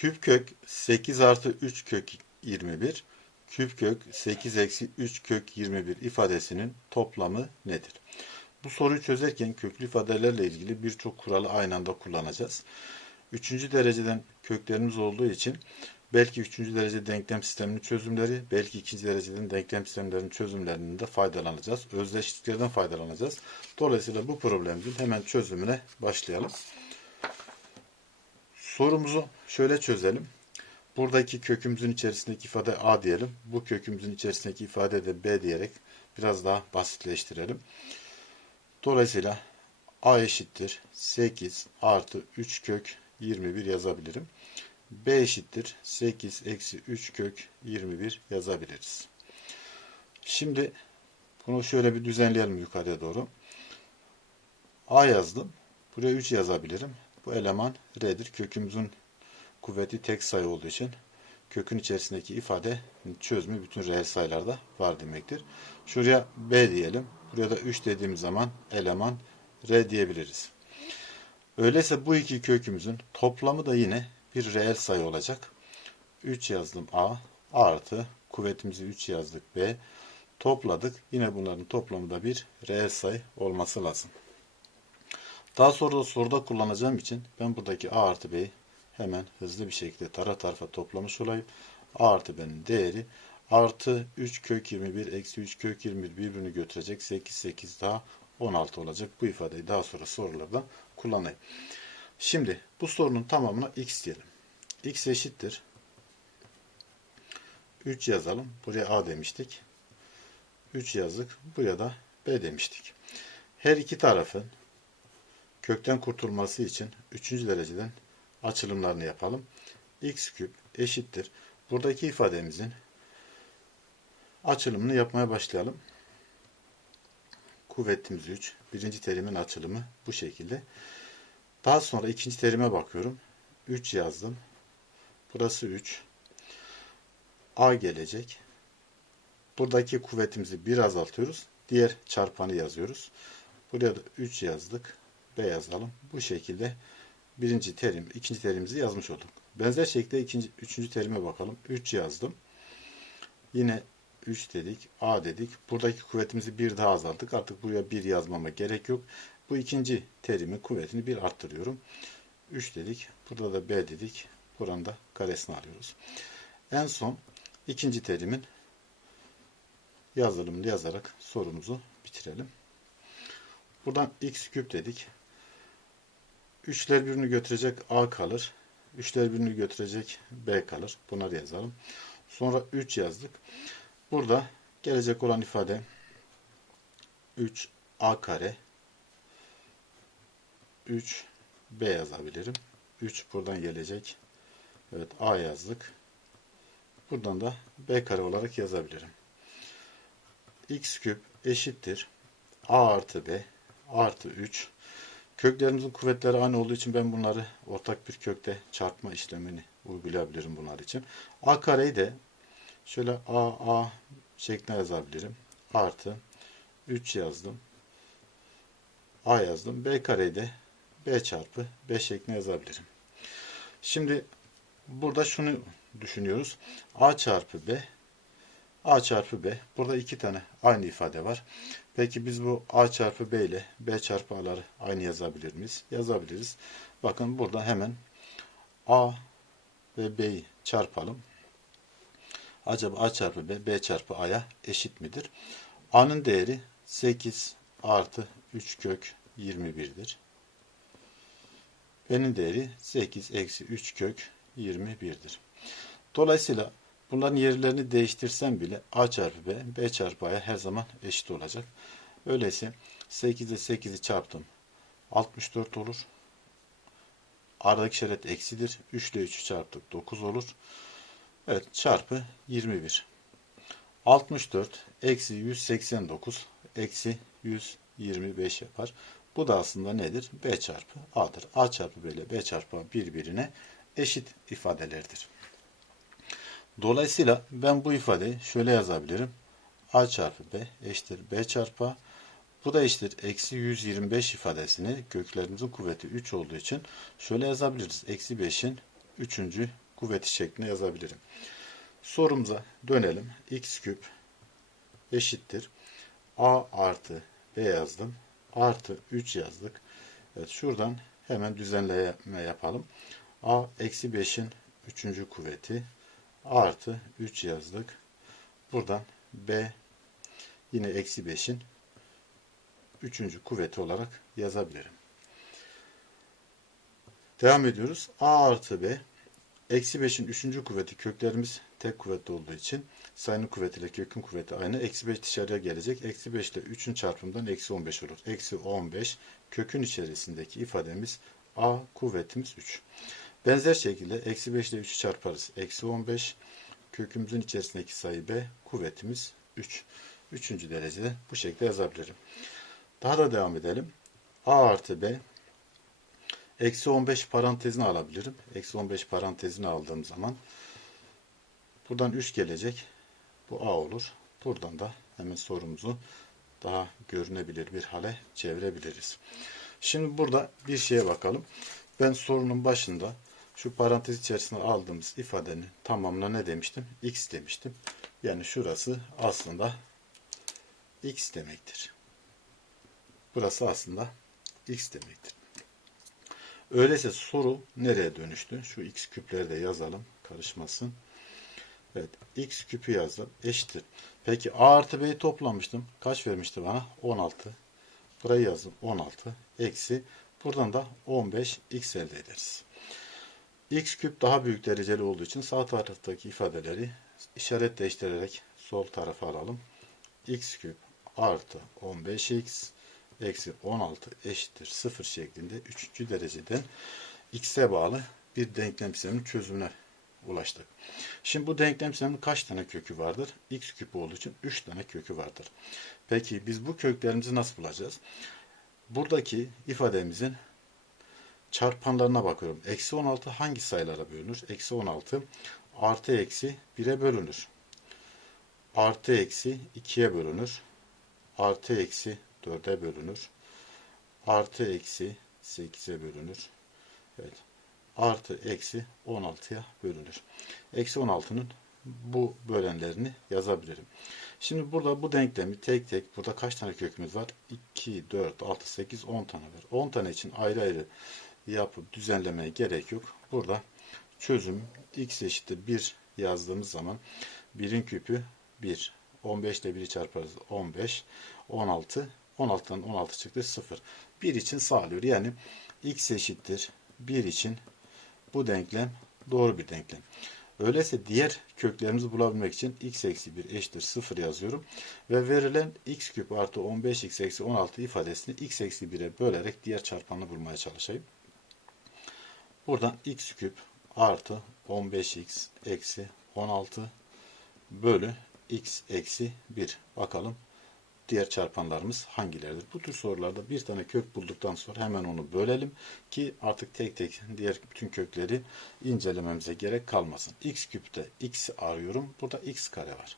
Küp kök 8 artı 3 kök 21, küp kök 8 eksi 3 kök 21 ifadesinin toplamı nedir? Bu soruyu çözerken köklü ifadelerle ilgili birçok kuralı aynı anda kullanacağız. Üçüncü dereceden köklerimiz olduğu için belki üçüncü derece denklem sisteminin çözümleri, belki ikinci dereceden denklem sistemlerinin çözümlerinden de faydalanacağız. Özdeşliklerden faydalanacağız. Dolayısıyla bu problemimizin hemen çözümüne başlayalım. Sorumuzu şöyle çözelim. Buradaki kökümüzün içerisindeki ifade a diyelim. Bu kökümüzün içerisindeki ifade de b diyerek biraz daha basitleştirelim. Dolayısıyla a eşittir 8 artı 3 kök 21 yazabilirim. b eşittir 8 eksi 3 kök 21 yazabiliriz. Şimdi bunu şöyle bir düzenleyelim yukarıya doğru. a yazdım. Buraya 3 yazabilirim. Bu eleman r'dir. Kökümüzün kuvveti tek sayı olduğu için kökün içerisindeki ifade çözümü bütün reel sayılarda var demektir. Şuraya b diyelim. Buraya da 3 dediğimiz zaman eleman r diyebiliriz. Öyleyse bu iki kökümüzün toplamı da yine bir reel sayı olacak. 3 yazdım a artı kuvvetimizi 3 yazdık b. Topladık. Yine bunların toplamı da bir reel sayı olması lazım. Daha sonra da soruda kullanacağım için ben buradaki a artı b'yi hemen hızlı bir şekilde taraf tarafa toplamış olayım. a artı b'nin değeri artı 3 kök 21 eksi 3 kök 21 birbirini götürecek. 8 8 daha 16 olacak. Bu ifadeyi daha sonra sorularda kullanayım. Şimdi bu sorunun tamamına x diyelim. x eşittir. 3 yazalım. Buraya a demiştik. 3 yazdık. Buraya da b demiştik. Her iki tarafın kökten kurtulması için 3. dereceden açılımlarını yapalım. x küp eşittir. Buradaki ifademizin açılımını yapmaya başlayalım. Kuvvetimiz 3. Birinci terimin açılımı bu şekilde. Daha sonra ikinci terime bakıyorum. 3 yazdım. Burası 3. A gelecek. Buradaki kuvvetimizi 1 azaltıyoruz. Diğer çarpanı yazıyoruz. Buraya da 3 yazdık. B yazalım. Bu şekilde birinci terim, ikinci terimizi yazmış olduk. Benzer şekilde ikinci, üçüncü terime bakalım. 3 yazdım. Yine 3 dedik. A dedik. Buradaki kuvvetimizi bir daha azalttık. Artık buraya 1 yazmama gerek yok. Bu ikinci terimin kuvvetini bir arttırıyorum. 3 dedik. Burada da B dedik. Buranın da karesini alıyoruz. En son ikinci terimin yazılımını yazarak sorumuzu bitirelim. Buradan x küp dedik. 3'ler birini götürecek A kalır. 3'ler birini götürecek B kalır. Bunları yazalım. Sonra 3 yazdık. Burada gelecek olan ifade 3 A kare 3 B yazabilirim. 3 buradan gelecek. Evet A yazdık. Buradan da B kare olarak yazabilirim. X küp eşittir. A artı B artı 3 Köklerimizin kuvvetleri aynı olduğu için ben bunları ortak bir kökte çarpma işlemini uygulayabilirim bunlar için. A kareyi de şöyle A A şeklinde yazabilirim. Artı 3 yazdım. A yazdım. B kareyi de B çarpı B şeklinde yazabilirim. Şimdi burada şunu düşünüyoruz. A çarpı B A çarpı B. Burada iki tane aynı ifade var. Peki biz bu A çarpı B ile B çarpı A'ları aynı yazabilir miyiz? Yazabiliriz. Bakın burada hemen A ve B'yi çarpalım. Acaba A çarpı B, B çarpı A'ya eşit midir? A'nın değeri 8 artı 3 kök 21'dir. B'nin değeri 8 eksi 3 kök 21'dir. Dolayısıyla Bunların yerlerini değiştirsem bile a çarpı b, b çarpı a'ya her zaman eşit olacak. Öyleyse 8 ile 8'i çarptım. 64 olur. Aradaki işaret eksidir. 3 ile 3'ü çarptık. 9 olur. Evet çarpı 21. 64 eksi 189 eksi 125 yapar. Bu da aslında nedir? B çarpı A'dır. A çarpı B ile B çarpı A birbirine eşit ifadelerdir. Dolayısıyla ben bu ifadeyi şöyle yazabilirim. A çarpı B eşittir B çarpı A. Bu da eşittir eksi 125 ifadesini köklerimizin kuvveti 3 olduğu için şöyle yazabiliriz. Eksi 5'in 3. kuvveti şeklinde yazabilirim. Sorumuza dönelim. x küp eşittir. a artı b yazdım. Artı 3 yazdık. Evet şuradan hemen düzenleme yapalım. a eksi 5'in 3. kuvveti artı 3 yazdık. Buradan b yine eksi 5'in 3. kuvveti olarak yazabilirim. Devam ediyoruz. A artı B. Eksi 5'in 3. kuvveti köklerimiz tek kuvvetli olduğu için sayının kuvvetiyle kökün kuvveti aynı. Eksi 5 dışarıya gelecek. Eksi 5 ile 3'ün çarpımından eksi 15 olur. Eksi 15 kökün içerisindeki ifademiz A kuvvetimiz 3. Benzer şekilde eksi 5 ile 3'ü çarparız. Eksi 15 kökümüzün içerisindeki sayı B kuvvetimiz 3. Üçüncü derecede bu şekilde yazabilirim. Daha da devam edelim. A artı B Eksi 15 parantezini alabilirim. Eksi 15 parantezini aldığım zaman buradan 3 gelecek. Bu A olur. Buradan da hemen sorumuzu daha görünebilir bir hale çevirebiliriz. Şimdi burada bir şeye bakalım. Ben sorunun başında şu parantez içerisine aldığımız ifadenin tamamına ne demiştim? X demiştim. Yani şurası aslında X demektir. Burası aslında X demektir. Öyleyse soru nereye dönüştü? Şu x küpleri de yazalım. Karışmasın. Evet. x küpü yazdım. Eşittir. Peki a artı b'yi toplamıştım. Kaç vermişti bana? 16. Burayı yazdım. 16. Eksi. Buradan da 15 x elde ederiz. X küp daha büyük dereceli olduğu için sağ taraftaki ifadeleri işaret değiştirerek sol tarafa alalım. x küp artı 15x eksi 16 eşittir 0 şeklinde 3. dereceden x'e bağlı bir denklem sisteminin çözümüne ulaştık. Şimdi bu denklem sisteminin kaç tane kökü vardır? x küp olduğu için 3 tane kökü vardır. Peki biz bu köklerimizi nasıl bulacağız? Buradaki ifademizin çarpanlarına bakıyorum. Eksi 16 hangi sayılara bölünür? Eksi 16 artı eksi 1'e bölünür. Artı eksi 2'ye bölünür. Artı eksi 4'e bölünür. Artı eksi 8'e bölünür. Evet. Artı eksi 16'ya bölünür. Eksi 16'nın bu bölenlerini yazabilirim. Şimdi burada bu denklemi tek tek burada kaç tane kökümüz var? 2, 4, 6, 8, 10 tane var. 10 tane için ayrı ayrı yapıp düzenlemeye gerek yok. Burada çözüm x eşittir 1 yazdığımız zaman 1'in küpü 1. 15 ile 1'i çarparız 15. 16 16'dan 16 çıktı 0. 1 için sağlıyor. Yani x eşittir 1 için bu denklem doğru bir denklem. Öyleyse diğer köklerimizi bulabilmek için x eksi 1 eşittir 0 yazıyorum. Ve verilen x küp artı 15x eksi 16 ifadesini x eksi 1'e bölerek diğer çarpanını bulmaya çalışayım. Buradan x küp artı 15x eksi 16 bölü x eksi 1. Bakalım diğer çarpanlarımız hangileridir? Bu tür sorularda bir tane kök bulduktan sonra hemen onu bölelim ki artık tek tek diğer bütün kökleri incelememize gerek kalmasın. x küpte x arıyorum. Burada x kare var.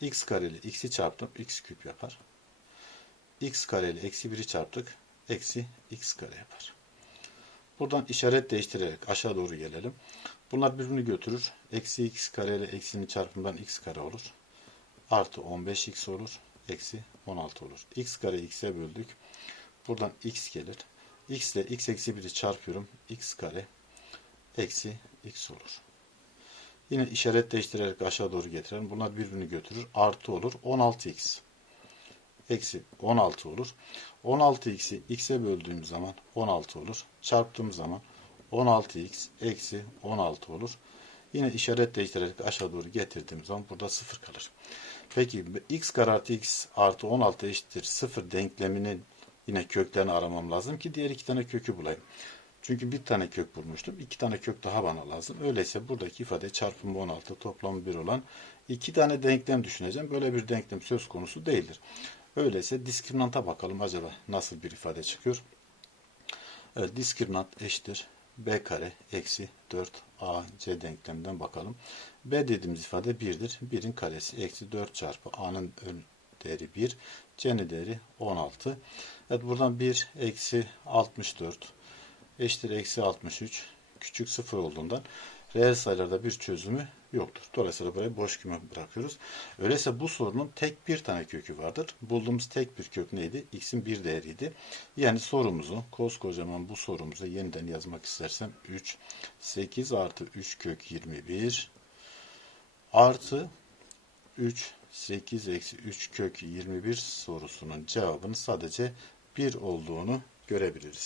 x kare ile x'i çarptım. x küp yapar. x kare ile eksi 1'i çarptık. Eksi x kare yapar. Buradan işaret değiştirerek aşağı doğru gelelim. Bunlar birbirini götürür. Eksi x kare ile eksinin çarpımından x kare olur. Artı 15x olur eksi 16 olur. x kare x'e böldük. Buradan x gelir. x ile x eksi 1'i çarpıyorum. x kare eksi x olur. Yine işaret değiştirerek aşağı doğru getirelim. Bunlar birbirini götürür. Artı olur. 16x eksi 16 olur. 16x'i x'e böldüğüm zaman 16 olur. Çarptığım zaman 16x eksi 16 olur. Yine işaret değiştirerek aşağı doğru getirdiğim zaman burada 0 kalır. Peki x kare artı x artı 16 eşittir 0 denkleminin yine köklerini aramam lazım ki diğer iki tane kökü bulayım. Çünkü bir tane kök bulmuştum. iki tane kök daha bana lazım. Öyleyse buradaki ifade çarpımı 16 toplamı 1 olan iki tane denklem düşüneceğim. Böyle bir denklem söz konusu değildir. Öyleyse diskriminanta bakalım acaba nasıl bir ifade çıkıyor. Evet, diskriminant eşittir b kare eksi 4ac denkleminden bakalım. b dediğimiz ifade 1'dir. 1'in karesi eksi 4 çarpı a'nın değeri 1. c'nin değeri 16. Evet buradan 1 eksi 64 eşittir eksi 63 küçük 0 olduğundan reel sayılarda bir çözümü yoktur. Dolayısıyla burayı boş küme bırakıyoruz. Öyleyse bu sorunun tek bir tane kökü vardır. Bulduğumuz tek bir kök neydi? X'in bir değeriydi. Yani sorumuzu, koskocaman bu sorumuzu yeniden yazmak istersem 3, 8 artı 3 kök 21 artı 3, 8 eksi 3 kök 21 sorusunun cevabının sadece 1 olduğunu görebiliriz.